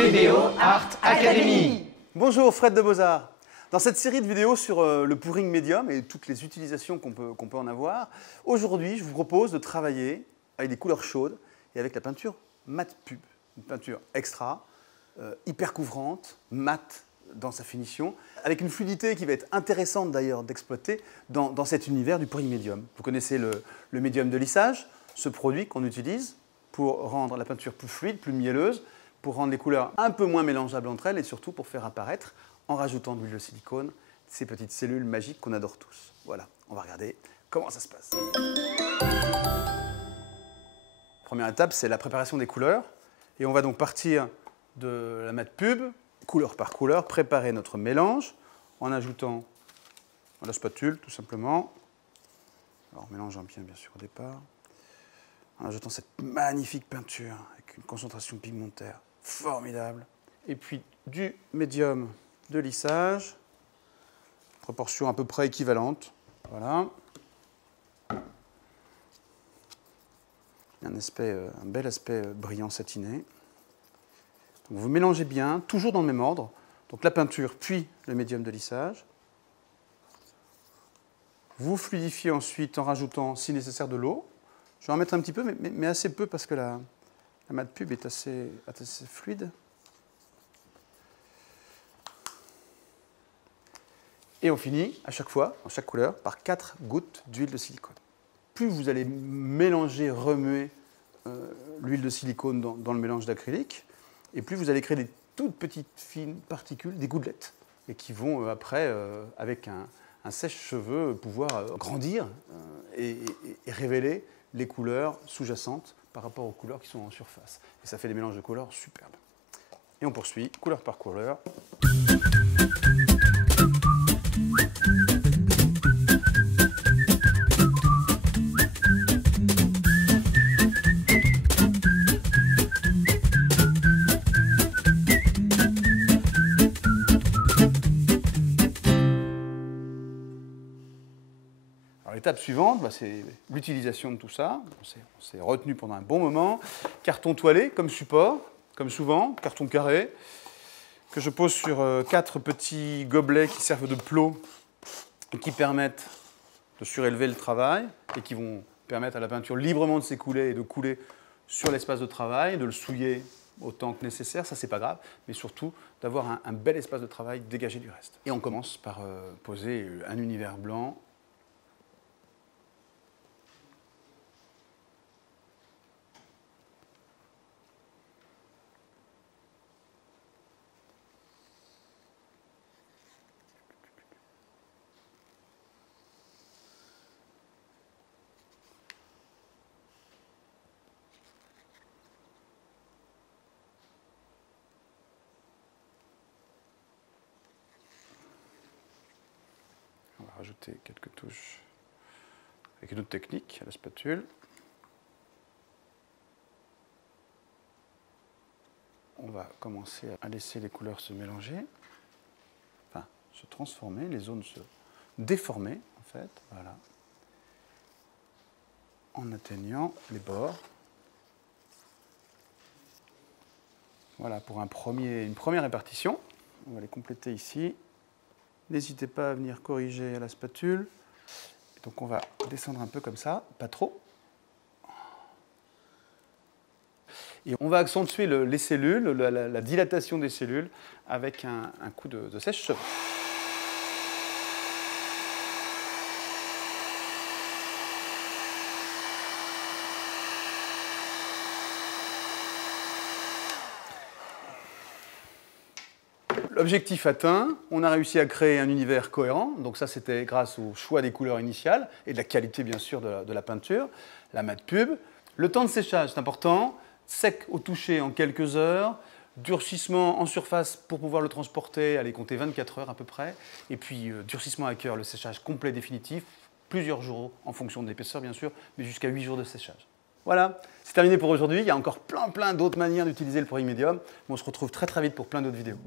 BDO Art Academy. Bonjour, Fred de Beaux-Arts. Dans cette série de vidéos sur le pouring médium et toutes les utilisations qu'on peut en avoir, aujourd'hui, je vous propose de travailler avec des couleurs chaudes et avec la peinture mat pub. Une peinture extra, hyper couvrante, mat dans sa finition, avec une fluidité qui va être intéressante d'ailleurs d'exploiter dans cet univers du pouring médium. Vous connaissez le médium de lissage, ce produit qu'on utilise pour rendre la peinture plus fluide, plus mielleuse, pour rendre les couleurs un peu moins mélangeables entre elles et surtout pour faire apparaître, en rajoutant de l'huile de silicone, ces petites cellules magiques qu'on adore tous. Voilà, on va regarder comment ça se passe. Première étape, c'est la préparation des couleurs. Et on va donc partir de la mat pub, couleur par couleur, préparer notre mélange en ajoutant la spatule, tout simplement. Alors, mélangeant bien sûr, au départ. En ajoutant cette magnifique peinture avec une concentration pigmentaire formidable. Et puis du médium de lissage, proportion à peu près équivalente. Voilà. Un bel aspect brillant satiné. Donc vous mélangez bien, toujours dans le même ordre. Donc la peinture, puis le médium de lissage. Vous fluidifiez ensuite en rajoutant, si nécessaire, de l'eau. Je vais en mettre un petit peu, mais assez peu parce que la mat pub est assez fluide. Et on finit à chaque fois, dans chaque couleur, par 4 gouttes d'huile de silicone. Plus vous allez mélanger, remuer l'huile de silicone dans le mélange d'acrylique, et plus vous allez créer des toutes petites fines particules, des gouttelettes, et qui vont après, avec un sèche-cheveux, pouvoir grandir et révéler les couleurs sous-jacentes par rapport aux couleurs qui sont en surface. Et ça fait des mélanges de couleurs superbes. Et on poursuit, couleur par couleur. L'étape suivante, c'est l'utilisation de tout ça. On s'est retenu pendant un bon moment. Carton toilé comme support, comme souvent, carton carré, que je pose sur 4 petits gobelets qui servent de plot et qui permettent de surélever le travail et qui vont permettre à la peinture librement de s'écouler et de couler sur l'espace de travail, de le souiller autant que nécessaire, ça c'est pas grave, mais surtout d'avoir un bel espace de travail dégagé du reste. Et on commence par poser un univers blanc. Rajouter quelques touches avec une autre technique, à la spatule. On va commencer à laisser les couleurs se mélanger, enfin se transformer, les zones se déformer en fait, voilà, en atteignant les bords. Voilà pour une première répartition. On va les compléter ici. N'hésitez pas à venir corriger à la spatule. Donc on va descendre un peu comme ça, pas trop. Et on va accentuer les cellules, la dilatation des cellules avec un coup de sèche-cheveux. L'objectif atteint, on a réussi à créer un univers cohérent, donc ça c'était grâce au choix des couleurs initiales et de la qualité bien sûr de la peinture, la mat pub. Le temps de séchage c'est important, sec au toucher en quelques heures, durcissement en surface pour pouvoir le transporter, allez compter 24 heures à peu près, et puis durcissement à cœur, le séchage complet définitif, plusieurs jours en fonction de l'épaisseur bien sûr, mais jusqu'à 8 jours de séchage. Voilà, c'est terminé pour aujourd'hui, il y a encore plein d'autres manières d'utiliser le pouring médium, on se retrouve très vite pour plein d'autres vidéos.